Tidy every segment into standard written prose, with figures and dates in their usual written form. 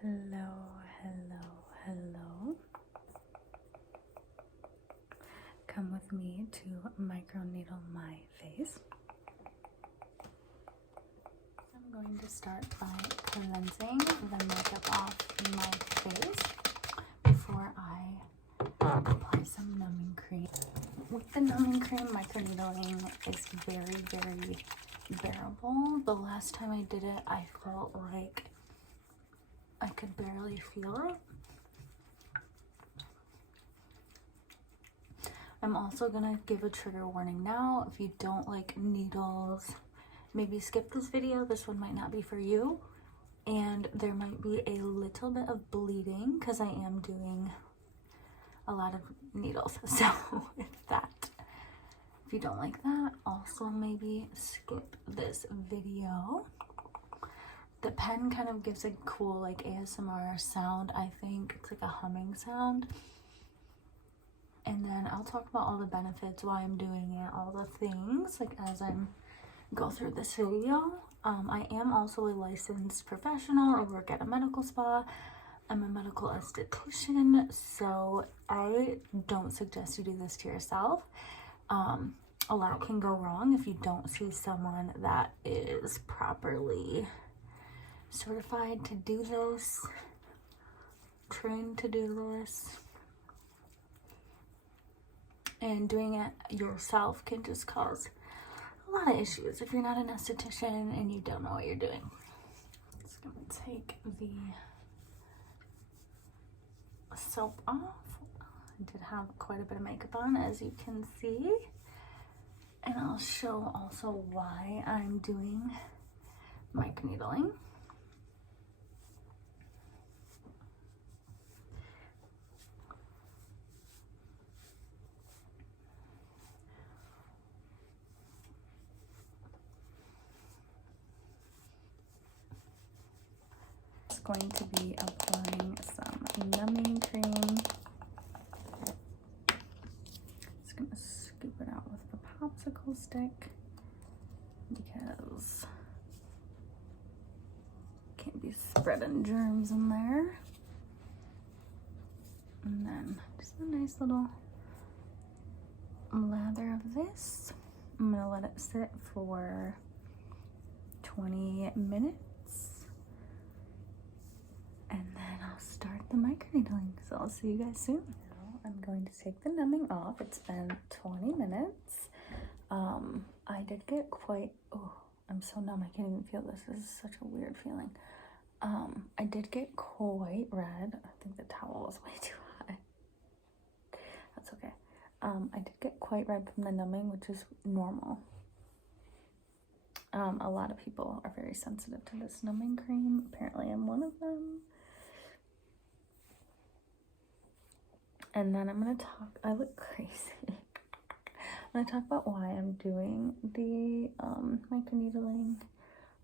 Hello, hello, hello. Come with me to microneedle my face. I'm going to start by cleansing the makeup off my face before I apply some numbing cream. With the numbing cream, microneedling is very, very bearable. The last time I did it, I felt like I could barely feel it. I'm also gonna give a trigger warning now. If you don't like needles, maybe skip this video. This one might not be for you. And there might be a little bit of bleeding because I am doing a lot of needles. So if you don't like that, also maybe skip this video. The pen kind of gives a cool like ASMR sound. I think it's like a humming sound. And then I'll talk about all the benefits, why I'm doing it, all the things like as I go through this video. I am also a licensed professional. I work at a medical spa. I'm a medical esthetician, so I don't suggest you do this to yourself. A lot can go wrong if you don't see someone that is properly certified to do this, trained to do this. And doing it yourself can just cause a lot of issues if you're not an esthetician and you don't know what you're doing. Just gonna take the soap off. I did have quite a bit of makeup on, as you can see. And I'll show also why I'm doing microneedling. Going to be applying some numbing cream. Just gonna scoop it out with the popsicle stick because can't be spreading germs in there. And then just a nice little lather of this. I'm gonna let it sit for 20 minutes. And then I'll start the microneedling. So I'll see you guys soon. Now I'm going to take the numbing off. It's been 20 minutes. I did get quite, oh, I'm so numb. I can't even feel this. This is such a weird feeling. I did get quite red. I think the towel was way too hot. That's okay. I did get quite red from the numbing, which is normal. A lot of people are very sensitive to this numbing cream. Apparently I'm one of them. And then I'm going to talk, I look crazy. I'm going to talk about why I'm doing the microneedling.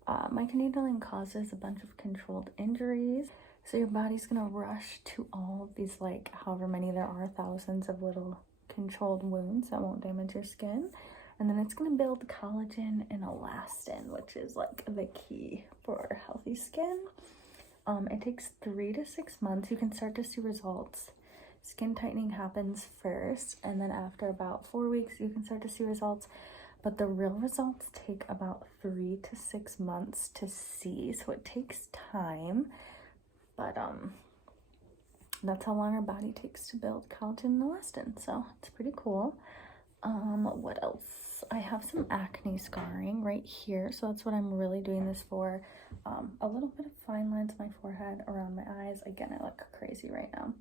Microneedling causes a bunch of controlled injuries. So your body's going to rush to all of these, like, however many there are, thousands of little controlled wounds that won't damage your skin. And then it's going to build collagen and elastin, which is like the key for healthy skin. It takes 3 to 6 months. You can start to see results. Skin tightening happens first, and then after about 4 weeks, you can start to see results. But the real results take about 3 to 6 months to see, so it takes time. But that's how long our body takes to build collagen and elastin, so it's pretty cool. What else? I have some acne scarring right here, so that's what I'm really doing this for. A little bit of fine lines on my forehead, around my eyes. Again, I look crazy right now.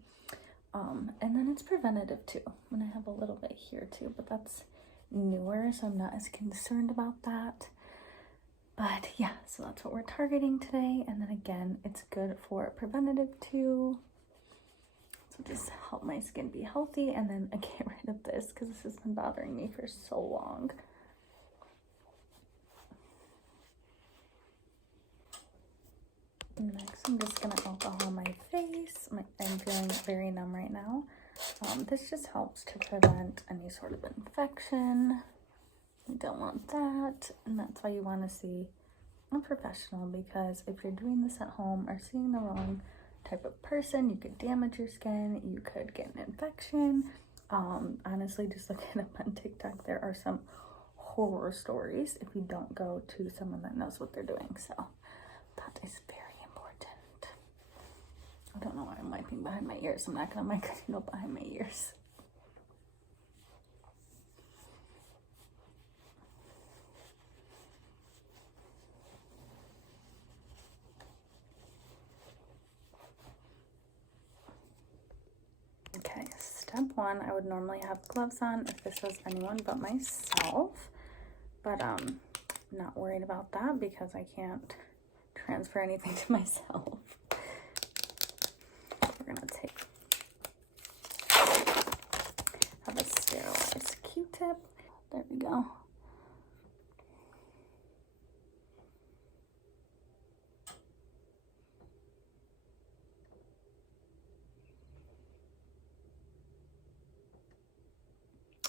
And then it's preventative too, and I have a little bit here too, but that's newer, so I'm not as concerned about that. But yeah, so that's what we're targeting today. And then again, it's good for preventative too. So just help my skin be healthy, and then I get rid of this because this has been bothering me for so long. Next, I'm just gonna alcohol my face. I'm feeling very numb right now. This just helps to prevent any sort of infection. You don't want that, and that's why you want to see a professional, because if you're doing this at home or seeing the wrong type of person. You could damage your skin, you could get an infection. Honestly, just looking up on TikTok, there are some horror stories if you don't go to someone that knows what they're doing. So that is very important. I don't know why I'm wiping behind my ears. I'm not gonna microneedle behind my ears. Okay, step one, I would normally have gloves on if this was anyone but myself, but not worried about that because I can't transfer anything to myself. We're gonna have a sterilized Q-tip. There we go.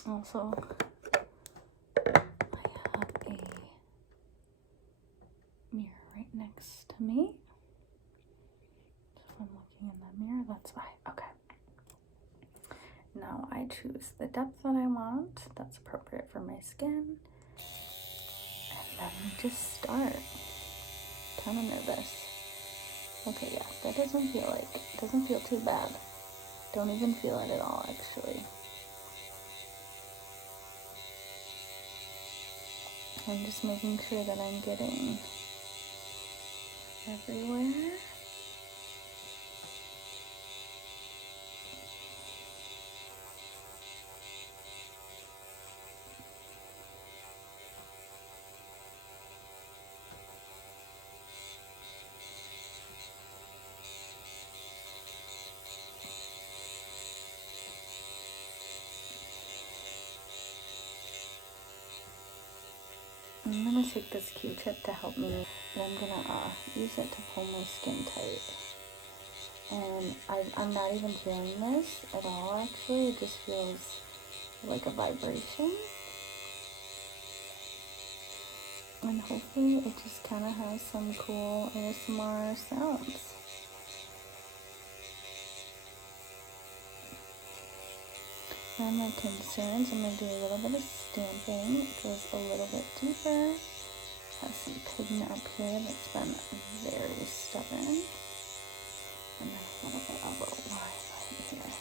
Also, I have a mirror right next to me. So if I'm looking in that mirror, that's why. Okay. Now I choose the depth that I want that's appropriate for my skin. And then we just start. Kind of nervous. Okay, yeah, that doesn't feel too bad. Don't even feel it at all, actually. I'm just making sure that I'm getting everywhere. I'm gonna take this Q-tip to help me, and I'm gonna use it to pull my skin tight. And I'm not even feeling this at all, actually. It just feels like a vibration. And hopefully it just kind of has some cool ASMR sounds. And my concerns, I'm going to do a little bit of stamping. It goes a little bit deeper. Has some pigment up here that's been very stubborn. And then a little bit of a line right here.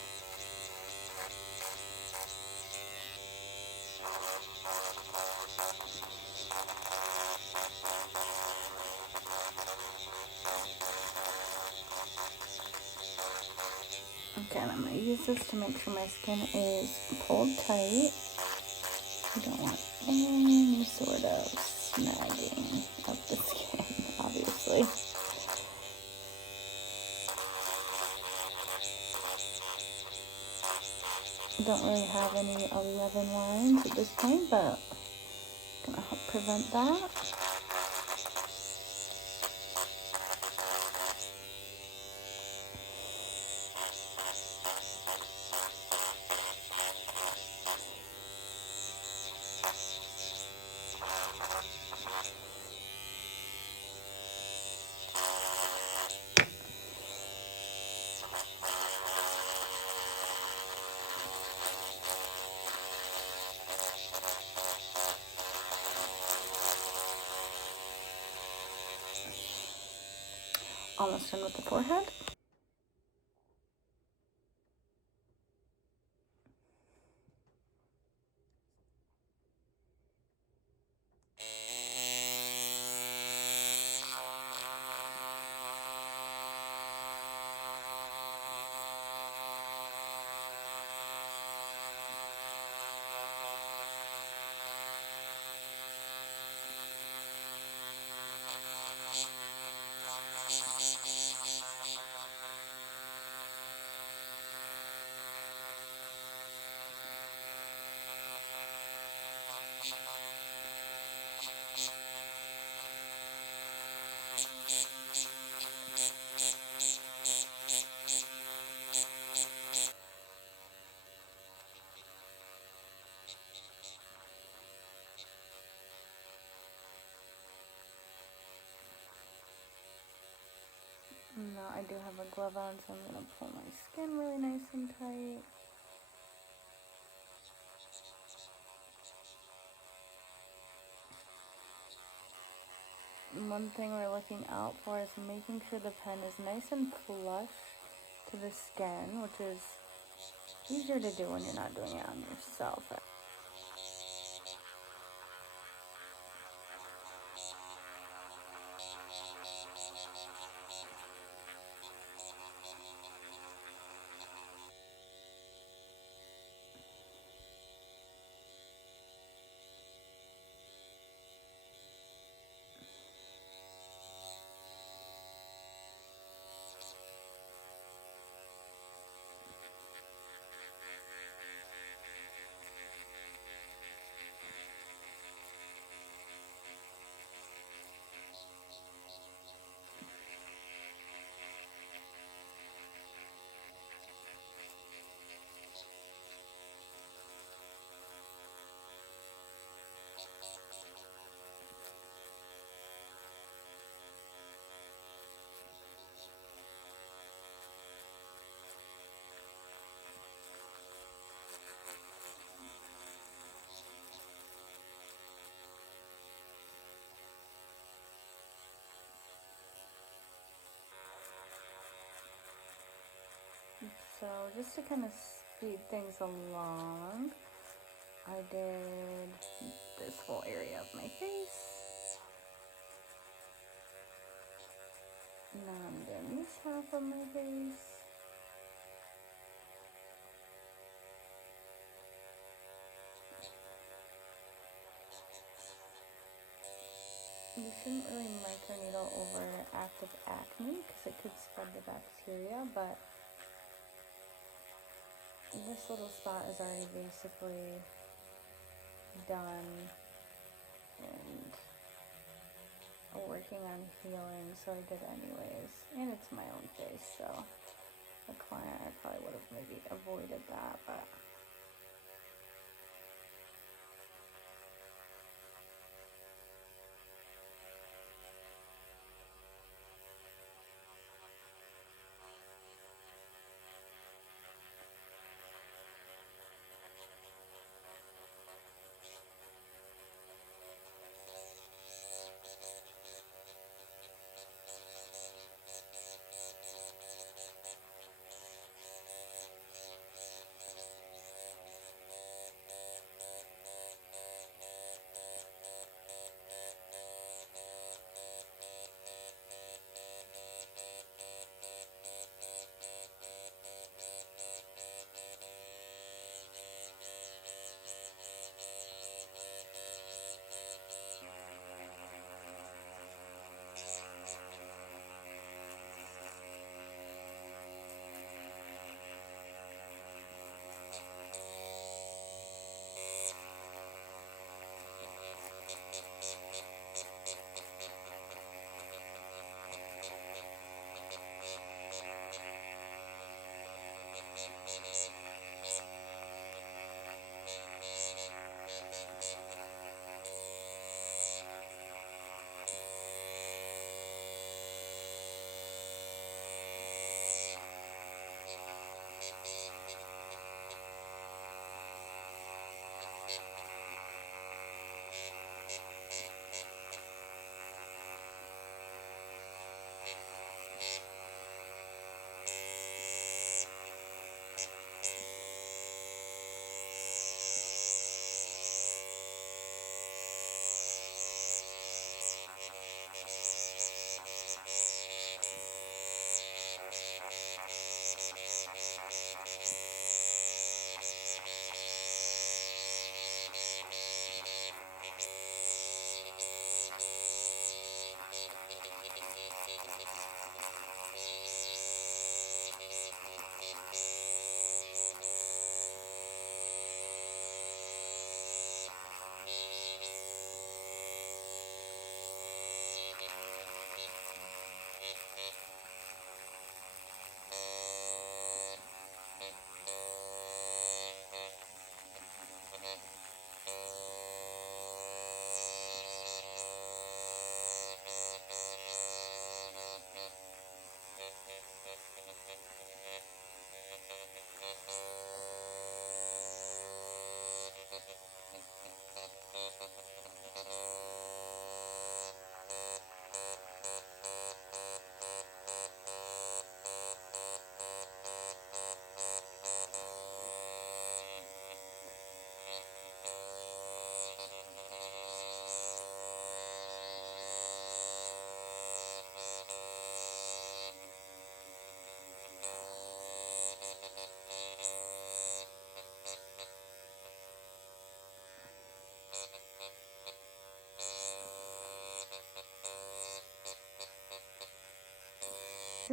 Okay, and I'm going to use this to make sure my skin is pulled tight. I don't want any sort of snagging of the skin, obviously. Don't really have any 11 lines at this point, but I'm going to help prevent that. Almost done with the forehead. Now I do have a glove on, so I'm going to pull my skin really nice and tight. One thing we're looking out for is making sure the pen is nice and flush to the skin, which is easier to do when you're not doing it on yourself. So just to kind of speed things along, I did this whole area of my face. Now I'm doing this half of my face. You shouldn't really microneedle over active acne because it could spread the bacteria, but this little spot is already basically done and working on healing, so I did anyways. And it's my own face, so the client, I probably would have maybe avoided that, but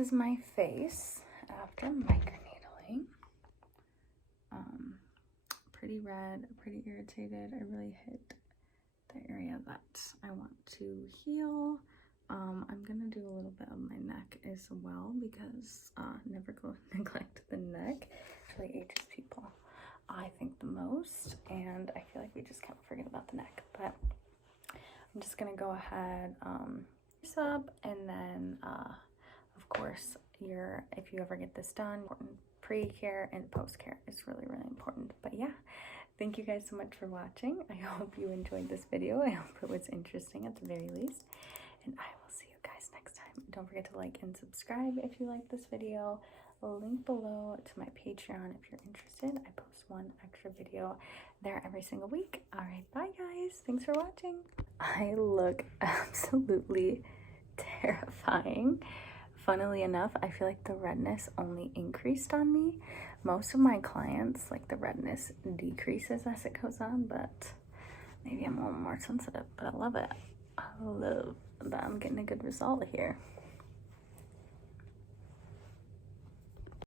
is my face after microneedling. Pretty red, pretty irritated. I really hit the area that I want to heal. I'm gonna do a little bit of my neck as well because never go neglect the neck. It really ages people, I think, the most, and I feel like we just kind of forget about the neck. But I'm just gonna go ahead, sub, and then of course if you ever get this done, pre-care and post-care is really, really important. But yeah, thank you guys so much for watching. I hope you enjoyed this video. I hope it was interesting at the very least, and I will see you guys next time. Don't forget to like and subscribe if you like this video. Link below to my Patreon if you're interested. I post one extra video there every single week. All right, bye guys. Thanks for watching. I look absolutely terrifying. Funnily enough, I feel like the redness only increased on me. Most of my clients, like, the redness decreases as it goes on, but maybe I'm a little more sensitive, but I love it. I love that I'm getting a good result here.